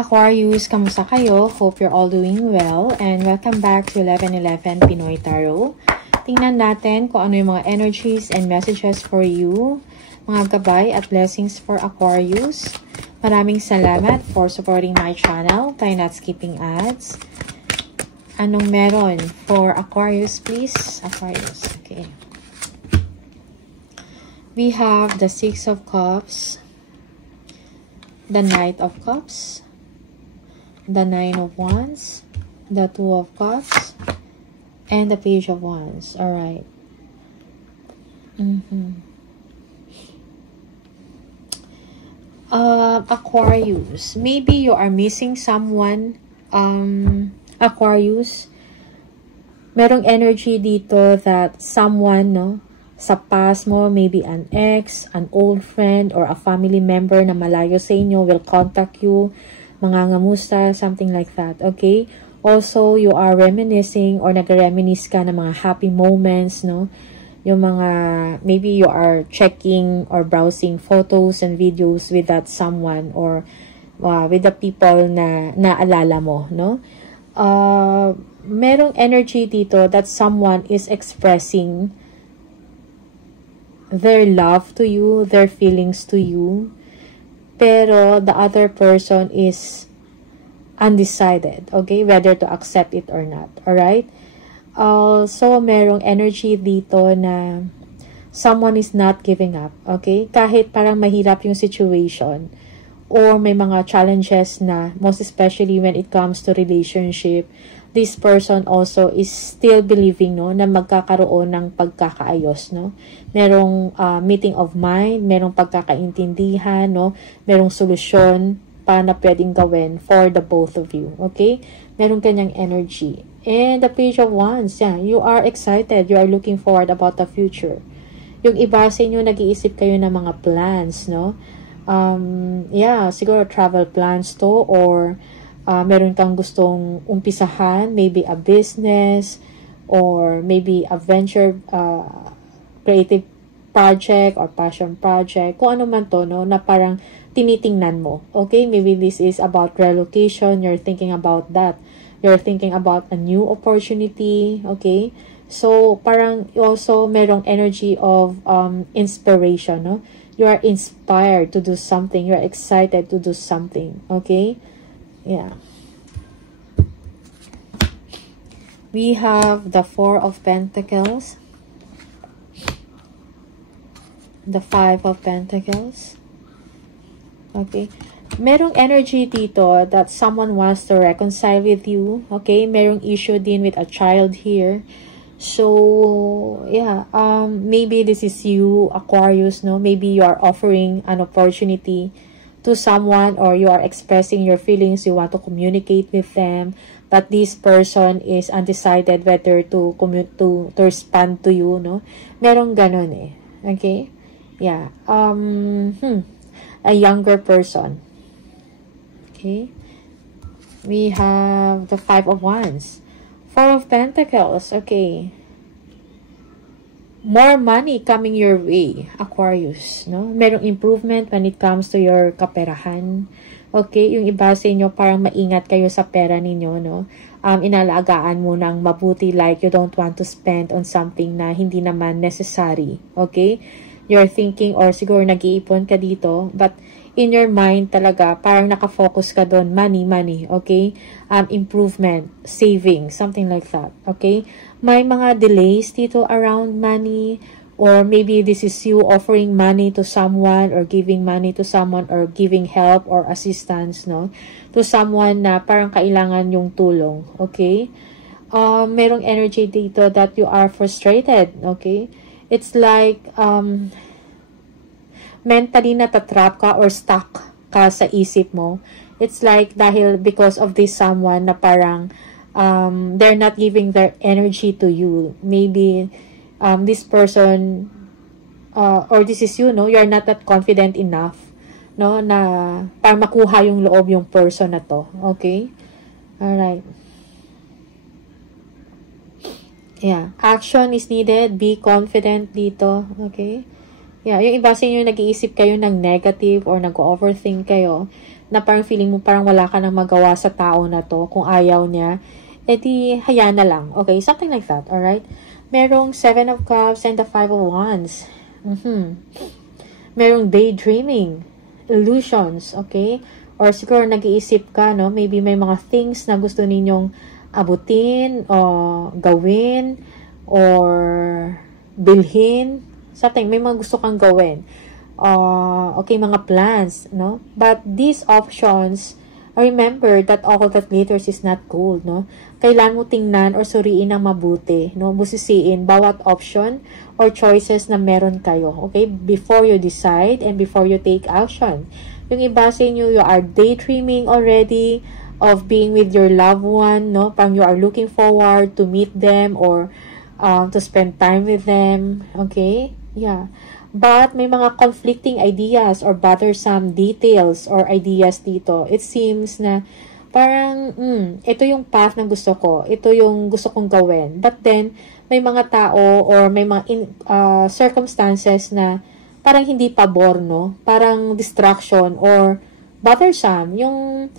Aquarius, kamusta kayo? Hope you're all doing well and welcome back to 1111 Pinoy Tarot. Tingnan natin kung ano yung mga energies and messages for you, mga gabay at blessings for Aquarius. Maraming salamat for supporting my channel. Try not skipping ads. Anong meron for Aquarius, please? Aquarius, okay. We have the Six of Cups, the Knight of Cups, the Nine of Wands, the Two of Cups, and the Page of Wands. All right. Aquarius, maybe you are missing someone. Aquarius, merong energy dito that someone, no, sa past mo, maybe an ex, an old friend, or a family member na malayo sa inyo will contact you, mangangamusta, something like that, okay? Also, you are reminiscing or nag-reminisce ka ng mga happy moments, no? Yung mga, maybe you are checking or browsing photos and videos with that someone or with the people na naalala mo, no? Merong energy dito that someone is expressing their love to you, their feelings to you, pero the other person is undecided, okay, whether to accept it or not, alright? So, merong energy dito na someone is not giving up, okay? Kahit parang mahirap yung situation or may mga challenges na, most especially when it comes to relationship, this person also is still believing, no, na magkakaroon ng pagkakaayos, no? Merong meeting of mind, merong pagkakaintindihan, no? Merong solusyon pa na pwedeng gawin for the both of you, okay? Merong kanyang energy. And the Page of Wands, yeah, you are excited, you are looking forward about the future. Yung iba sa inyo, nag-iisip kayo ng mga plans, no? Yeah, siguro travel plans to or meron kang gustong umpisahan, maybe a business or maybe a venture, creative project or passion project, kung ano man to, no, na parang tinitingnan mo, okay? Maybe this is about relocation, you're thinking about that, you're thinking about a new opportunity, okay? So, parang also merong energy of inspiration, no? You are inspired to do something, you're excited to do something, okay? Yeah. We have the Four of Pentacles, the Five of Pentacles. Okay. Merong energy dito that someone wants to reconcile with you. Okay. Merong issue din with a child here. So, yeah. Maybe this is you, Aquarius, no? Maybe you are offering an opportunity to someone or you are expressing your feelings, you want to communicate with them, but this person is undecided whether to respond to you, no? Merong ganon eh. Okay? Yeah. A younger person. Okay? We have the Five of Wands. Four of Pentacles. Okay. More money coming your way, Aquarius, no? Merong improvement when it comes to your kaperahan. Okay, yung iba sa inyo parang maingat kayo sa pera ninyo, no? Inalagaan mo ng mabuti, like you don't want to spend on something na hindi naman necessary. Okay? You're thinking or siguro nag-iipon ka dito, but in your mind talaga, parang nakafocus ka doon, money, okay? Improvement, saving, something like that, okay? May mga delays dito around money, or maybe this is you offering money to someone, or giving money to someone, or giving help or assistance, no? To someone na parang kailangan yung tulong, okay? Merong energy dito that you are frustrated, okay? It's like, mentally natatrap ka or stuck ka sa isip mo. It's like because of this someone na parang they're not giving their energy to you. Maybe this person or this is you, no? You're not that confident enough, no? Na para makuha yung loob yung person na to. Okay? Alright. Yeah. Action is needed. Be confident dito. Okay? Yeah, yung iba sa inyo nag-iisip kayo ng negative or nag-overthink kayo. na parang feeling mo parang wala ka nang magawa sa tao na to, kung ayaw niya, edi hayaan na lang. Okay? Something like that. Alright? Merong 7 of Cups and the 5 of Wands. Merong daydreaming, illusions, okay? Or siguro nag-iisip ka, no? Maybe may mga things na gusto ninyong abutin, o gawin, or bilhin. Something, may mga gusto kang gawin. Okay, mga plans, no? But these options, remember that all that glitters is not gold, no? Kailangan mo tingnan or suriin ng mabuti, no? Busisiin bawat option or choices na meron kayo, okay? Before you decide and before you take action. Yung iba sa inyo, you are daydreaming already of being with your loved one, no? Parang you are looking forward to meet them or to spend time with them, okay? Yeah. But may mga conflicting ideas or bothersome details or ideas dito. It seems na parang, ito yung path na gusto ko. Ito yung gusto kong gawin. But then, may mga tao or may mga circumstances na parang hindi pabor, no? Parang distraction or bothersome. Yung,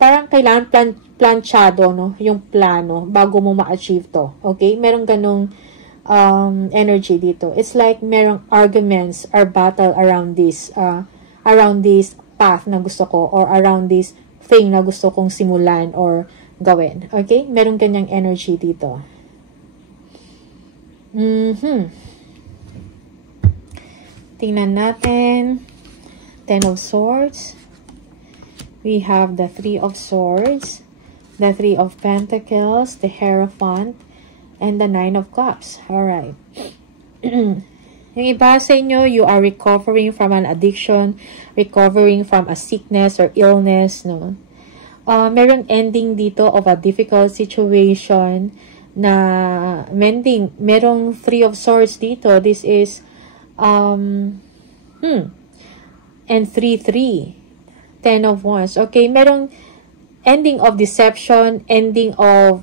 parang kailangan planchado, no? Yung plano bago mo ma-achieve to. Okay? Merong ganong energy dito. It's like merong arguments or battle around this path na gusto ko or around this thing na gusto kong simulan or gawin. Okay? Merong ganyang energy dito. Tingnan natin. 10 of Swords. We have the 3 of Swords, the 3 of Pentacles, the Hierophant, and the 9 of Cups. Alright. Yung iba sa inyo, you are recovering from an addiction, recovering from a sickness or illness, no? Merong ending dito of a difficult situation na mending. Merong 3 of Swords dito. This is, and 3-3. 10 of Wands. Okay, merong ending of deception, ending of,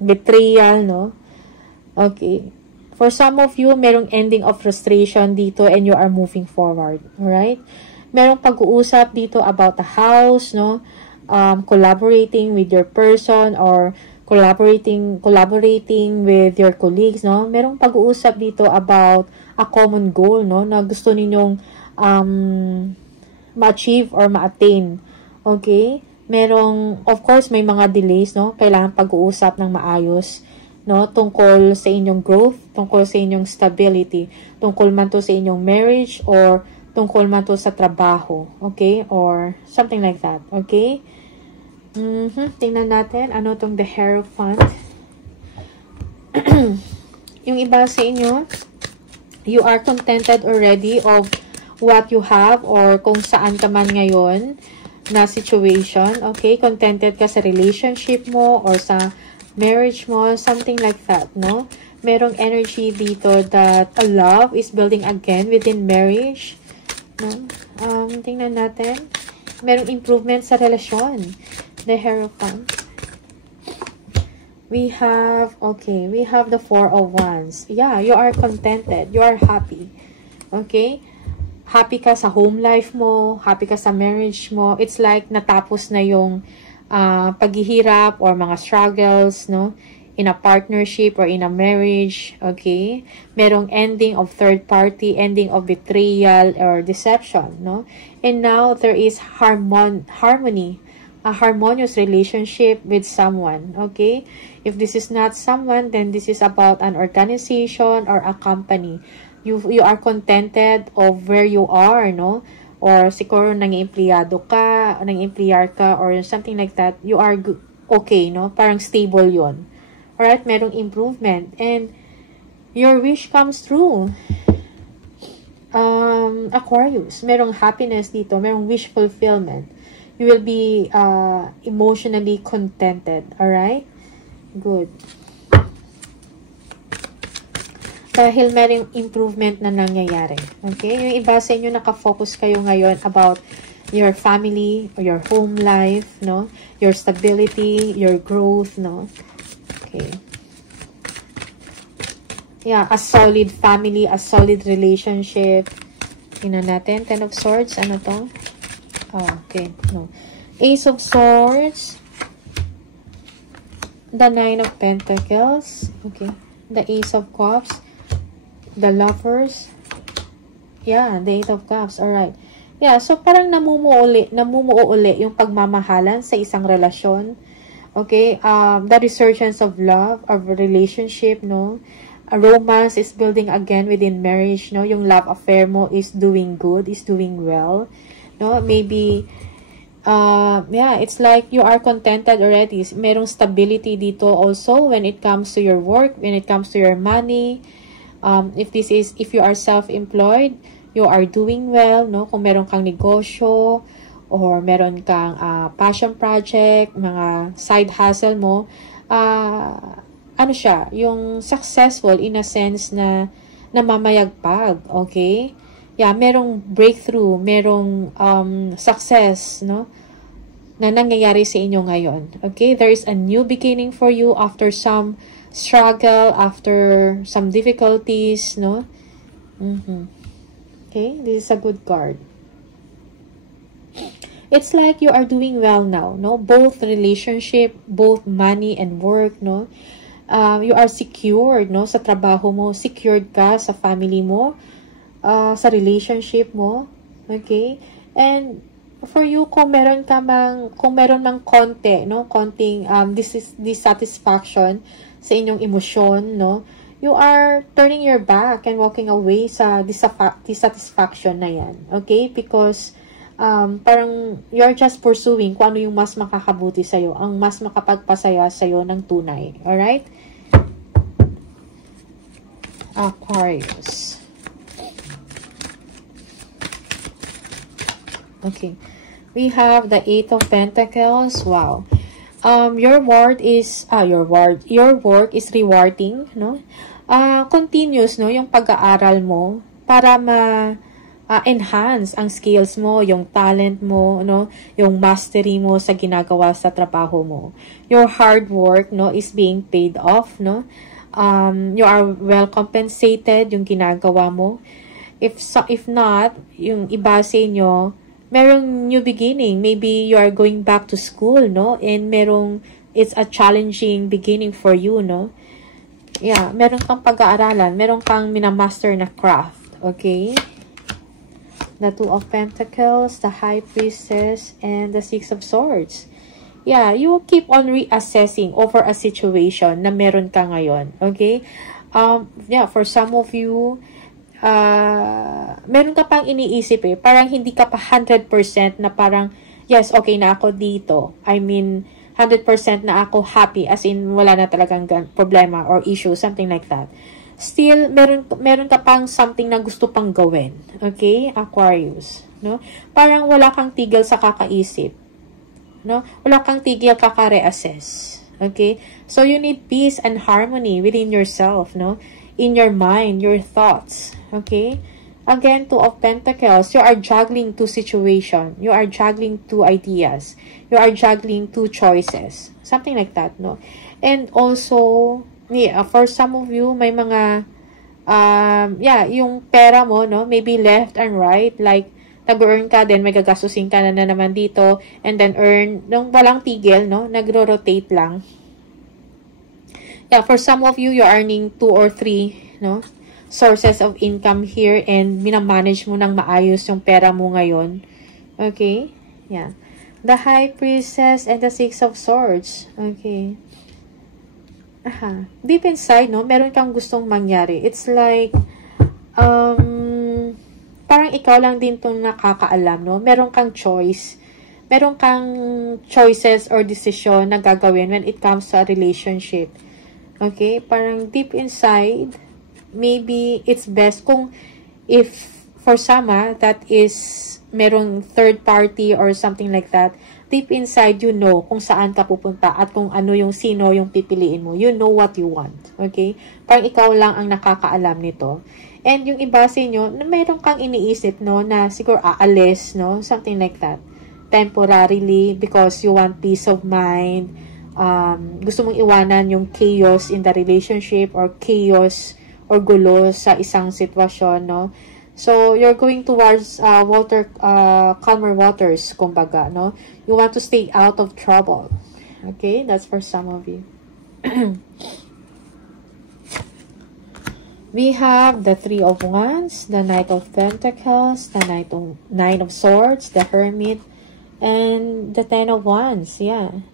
betrayal, no? Okay. For some of you, merong ending of frustration dito and you are moving forward. Alright? Merong pag-uusap dito about the house, no? Collaborating with your person or collaborating with your colleagues, no? Merong pag-uusap dito about a common goal, no? Na gusto ninyong ma-achieve or ma-attain. Okay? Merong, of course, may mga delays, no? Kailangan pag-uusap ng maayos, no? Tungkol sa inyong growth, tungkol sa inyong stability, tungkol man to sa inyong marriage, or tungkol man to sa trabaho, okay? Or something like that, okay? Tingnan natin, ano tong the Hierophant. Yung iba sa inyo, you are contented already of what you have, or kung saan ka man ngayon, na situation, okay? Contented ka sa relationship mo or sa marriage mo, something like that, no? Merong energy dito that a love is building again within marriage, no? Tingnan natin. Merong improvement sa relasyon. The Hierophant. We have the 4 of Wands. Yeah, you are contented. You are happy. Okay? Happy ka sa home life mo, happy ka sa marriage mo. It's like natapos na yung paghihirap or mga struggles, no? In a partnership or in a marriage, okay? Merong ending of third party, ending of betrayal or deception, no? And now there is harmony, a harmonious relationship with someone, okay? If this is not someone, then this is about an organization or a company. You are contented of where you are, no? Or siguro nang-empleyado ka, nang-empleyar ka, or something like that. You are okay, no? Parang stable yon. Alright? Merong improvement. And your wish comes true. Aquarius. Merong happiness dito. Merong wish fulfillment. You will be emotionally contented. Alright? Good. Dahil merong improvement na nangyayari. Okay? Yung iba sa inyo, nakafocus kayo ngayon about your family, or your home life, no? Your stability, your growth, no? Okay. Yeah, a solid family, a solid relationship. Tingnan natin. 10 of Swords. Ano to? Okay, no. Ace of Swords, the Nine of Pentacles, okay, the Ace of Cups, the Lovers, yeah, the Eight of Cups, alright. Yeah, so parang namumuo uli yung pagmamahalan sa isang relasyon, okay, the resurgence of love, of relationship, no, a romance is building again within marriage, no, yung love affair mo is doing good, is doing well, no, maybe, yeah, it's like you are contented already. Merong stability dito also when it comes to your work, when it comes to your money. If you are self-employed, you are doing well, no? Kung meron kang negosyo or meron kang passion project, mga side hustle mo, ano siya, yung successful in a sense na namamayagpag, okay? Yeah, merong breakthrough, merong success, no? Na nangyayari sa inyo ngayon. Okay? There is a new beginning for you after some struggle, after some difficulties, no? Okay? This is a good card. It's like you are doing well now, no? Both relationship, both money and work, no? You are secured, no? Sa trabaho mo, secured ka sa family mo, sa relationship mo, okay? And for you, kung meron mang konti, no, konting dissatisfaction sa inyong emosyon, no, you are turning your back and walking away sa dissatisfaction na yan, okay? Because parang you're just pursuing kung ano yung mas makakabuti sa'yo, ang mas makapagpasaya sa'yo ng tunay, alright? Aquarius. Okay. We have the Eight of Pentacles. Wow. Your work is rewarding, no? Continuous, no, yung pag-aaral mo para enhance ang skills mo, yung talent mo, no, yung mastery mo sa ginagawa sa trabaho mo. Your hard work, no, is being paid off, no? You are well compensated yung ginagawa mo. If not, yung iba sa inyo, merong new beginning. Maybe you are going back to school, no? And it's a challenging beginning for you, no? Yeah, meron kang pag-aaralan, meron kang minamaster na craft, okay? The Two of Pentacles, the High Priestess, and the Six of Swords. Yeah, you will keep on reassessing over a situation na meron ka ngayon, okay? Yeah, for some of you, meron ka pang iniisip parang hindi ka pa 100% na parang, yes, okay na ako dito. I mean, 100% na ako happy, as in, wala na talagang problema or issue, something like that. Still, meron ka pang something na gusto pang gawin. Okay? Aquarius. No? Parang wala kang tigil sa kakaisip. No? Wala kang tigil kaka-reassess. Okay? So, you need peace and harmony within yourself, no? In your mind, your thoughts. Okay? Again, Two of Pentacles, you are juggling two situations. You are juggling two ideas. You are juggling two choices. Something like that, no? And also, yeah, for some of you, may mga, yeah, yung pera mo, no? Maybe left and right. Like, nag-earn ka, then may gagastusin ka na naman dito. And then earn, nung walang tigil, no? Nagro-rotate lang. Yeah, for some of you, you're earning 2 or 3, no, sources of income here and minamanage mo ng maayos yung pera mo ngayon. Okay? Yeah. The High Priestess and the Six of Swords. Okay. Deep inside, no, meron kang gustong mangyari. It's like, parang ikaw lang din itong nakakaalam, no? Meron kang choice. Meron kang choices or decision na gagawin when it comes to a relationship. Okay, parang deep inside, maybe it's best kung if for some, that is merong third party or something like that, deep inside you know kung saan ka pupunta at kung ano yung sino yung pipiliin mo. You know what you want. Okay? Parang ikaw lang ang nakakaalam nito. And yung iba sa inyo, na meron kang iniisip, no, na siguro aalis, no, something like that. Temporarily because you want peace of mind. Gusto mong iwanan yung chaos in the relationship or chaos or gulo sa isang sitwasyon, no? So, you're going towards calmer waters, kumbaga, no? You want to stay out of trouble. Okay? That's for some of you. We have the Three of Wands, the Knight of Pentacles, the Nine of Swords, the Hermit, and the Ten of Wands. Yeah.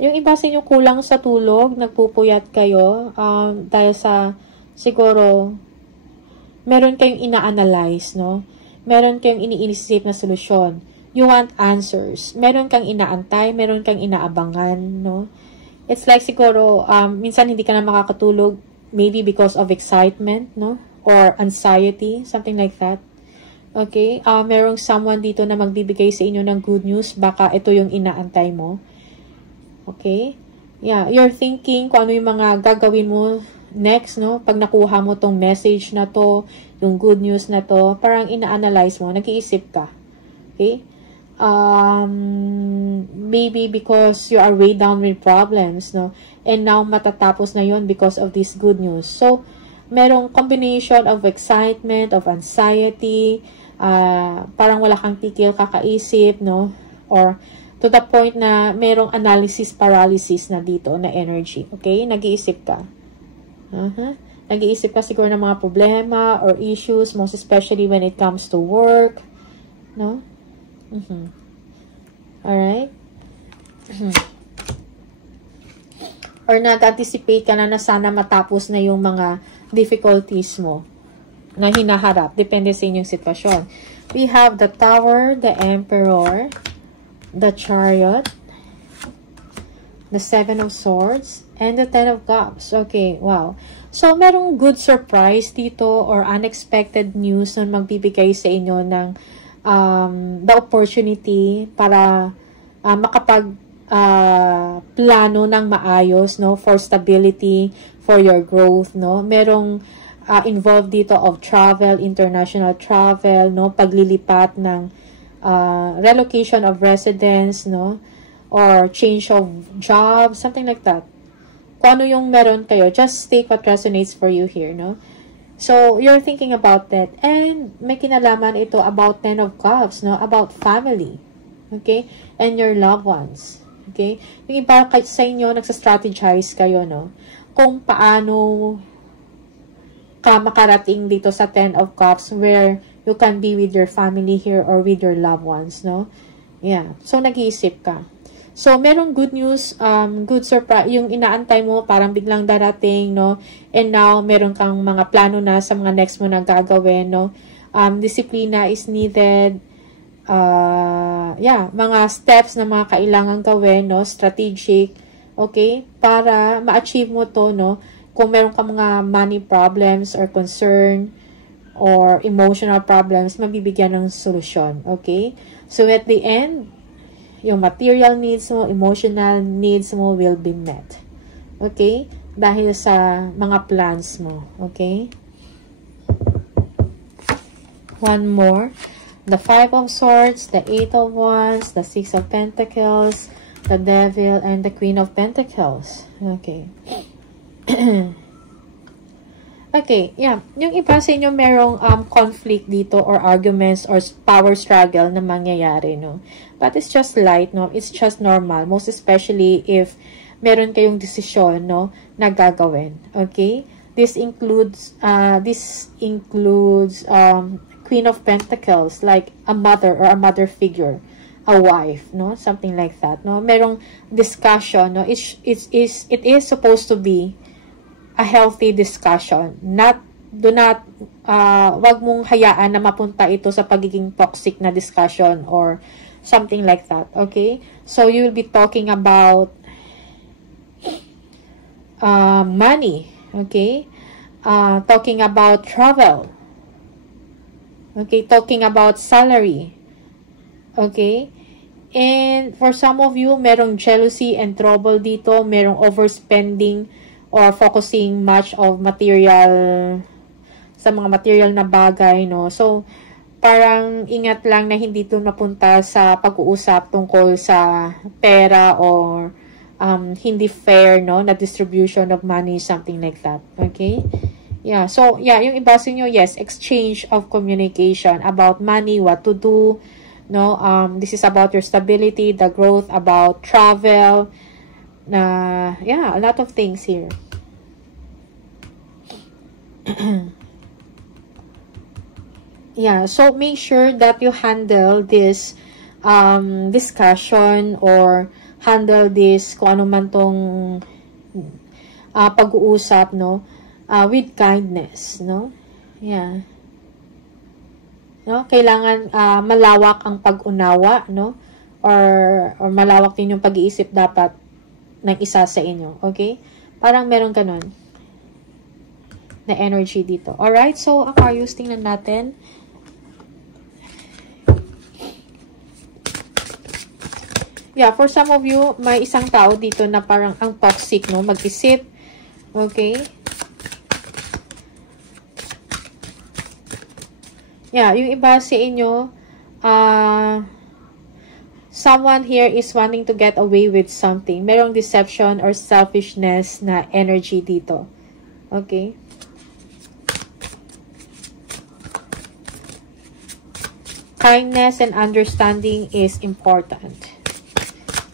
Yung iba sa inyo kulang sa tulog, nagpupuyat kayo, dahil sa, siguro, meron kayong ina-analyze, no? Meron kayong iniisip na solusyon. You want answers. Meron kang inaantay, meron kang inaabangan, no? It's like siguro, minsan hindi ka na makakatulog, maybe because of excitement, no? Or anxiety, something like that. Okay? Merong someone dito na magbibigay sa inyo ng good news, baka ito yung inaantay mo. Okay? Yeah, you're thinking kung ano yung mga gagawin mo next, no? Pag nakuha mo tong message na to, yung good news na to, parang ina-analyze mo, nag-iisip ka. Okay? Maybe because you are weighed down with problems, no? And now, matatapos na yon because of this good news. So, merong combination of excitement, of anxiety, parang wala kang tigil kakaisip, no? Or, to the point na merong analysis paralysis na dito, na energy. Okay? Nag-iisip ka. Nag-iisip ka siguro ng mga problema or issues, most especially when it comes to work. No? Alright? Or nag-anticipate ka na sana matapos na yung mga difficulties mo na hinaharap. Depende sa inyong sitwasyon. We have the Tower, the Emperor, the Chariot, the Seven of Swords, and the Ten of Cups. Okay, wow. So, merong good surprise dito or unexpected news na magbibigay sa inyo ng the opportunity para plano ng maayos, no, for stability, for your growth, no. Merong involved dito of travel, international travel, no, paglilipat ng relocation of residence, no, or change of job, something like that. Kung ano yung meron kayo, just take what resonates for you here, no? So, you're thinking about that. And may kinalaman ito about Ten of Cups, no? About family. Okay? And your loved ones. Okay? Yung iba sa inyo, nagsa-strategize kayo, no? Kung paano ka makarating dito sa Ten of Cups where you can be with your family here or with your loved ones, no? Yeah. So, nag-iisip ka. So, merong good news, good surprise, yung inaantay mo, parang biglang darating, no? And now, meron kang mga plano na sa mga next mo na gagawin, no? Disiplina is needed. Mga steps na mga kailangan gawin, no? Strategic, okay? Para ma-achieve mo to, no? Kung meron kang mga money problems or concern or emotional problems, mabibigyan ng solusyon, okay? So, at the end, yung material needs mo, emotional needs mo will be met. Okay? Dahil sa mga plans mo. Okay? One more. The Five of Swords, the Eight of Wands, the Six of Pentacles, the Devil, and the Queen of Pentacles. Okay. Okay, yeah. Yung iba sa inyo merong conflict dito or arguments or power struggle na mangyayari, no? But it's just light, no? It's just normal. Most especially if meron kayong desisyon, no? Na gagawin. Okay? This includes Queen of Pentacles, like a mother or a mother figure. A wife, no? Something like that, no? Merong discussion, no? It is supposed to be a healthy discussion. Wag mong hayaan na mapunta ito sa pagiging toxic na discussion or something like that. Okay? So, you will be talking about money. Okay? Talking about travel. Okay? Talking about salary. Okay? And for some of you, merong jealousy and trouble dito. Merong overspending or focusing much of material sa mga material na bagay, no? So, parang ingat lang na hindi ito napunta sa pag-uusap tungkol sa pera or hindi fair, no? Na distribution of money, something like that. Okay? Yeah, so, yeah, yung iba sa inyo, yes, exchange of communication about money, what to do, no? This is about your stability, the growth, about travel, yeah, a lot of things here. Yeah, so make sure that you handle this discussion or handle this kung ano man tong pag-uusap, no? With kindness, no? Yeah. No? Kailangan malawak ang pag-unawa, no? Or malawak din yung pag-iisip dapat ng isa sa inyo, okay? Parang meron ganun na energy dito. Alright, so Aquarius, tingnan natin. Yeah, for some of you, may isang tao dito na parang ang toxic, no? Mag-isip, okay? Yeah, yung iba sa inyo, someone here is wanting to get away with something. Merong deception or selfishness na energy dito. Okay? Kindness and understanding is important.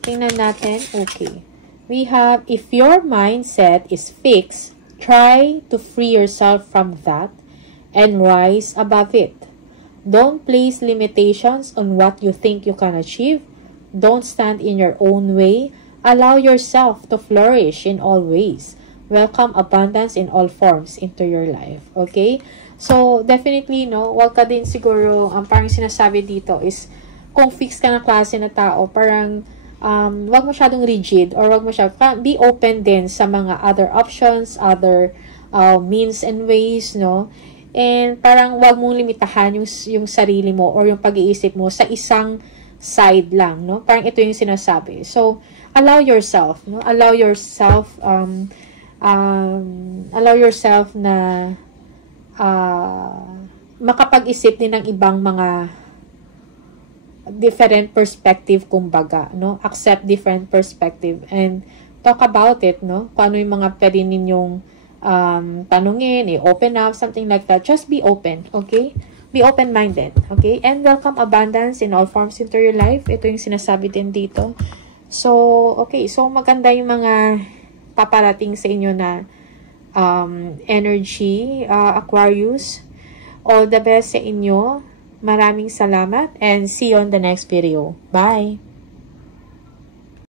Tingnan natin. Okay. We have, if your mindset is fixed, try to free yourself from that and rise above it. Don't place limitations on what you think you can achieve. Don't stand in your own way. Allow yourself to flourish in all ways. Welcome abundance in all forms into your life. Okay? So, definitely, no, wag ka din siguro, parang sinasabi dito is, kung fixed ka na klase na tao, parang, wag masyadong rigid or wag masyadong, be open din sa mga other options, other means and ways, no? And parang wag mong limitahan yung sarili mo or yung pag-iisip mo sa isang side lang, no? Parang ito yung sinasabi. So, allow yourself, no? Allow yourself na makapag-isip din ng ibang mga different perspective, kumbaga, no? Accept different perspective and talk about it, no? Kung ano yung mga pwede ninyong tanungin, open up, something like that. Just be open, okay? Be open-minded, okay? And welcome abundance in all forms into your life. Ito yung sinasabi din dito. So, okay. So, maganda yung mga paparating sa inyo na energy, Aquarius. All the best sa inyo. Maraming salamat and see you on the next video. Bye!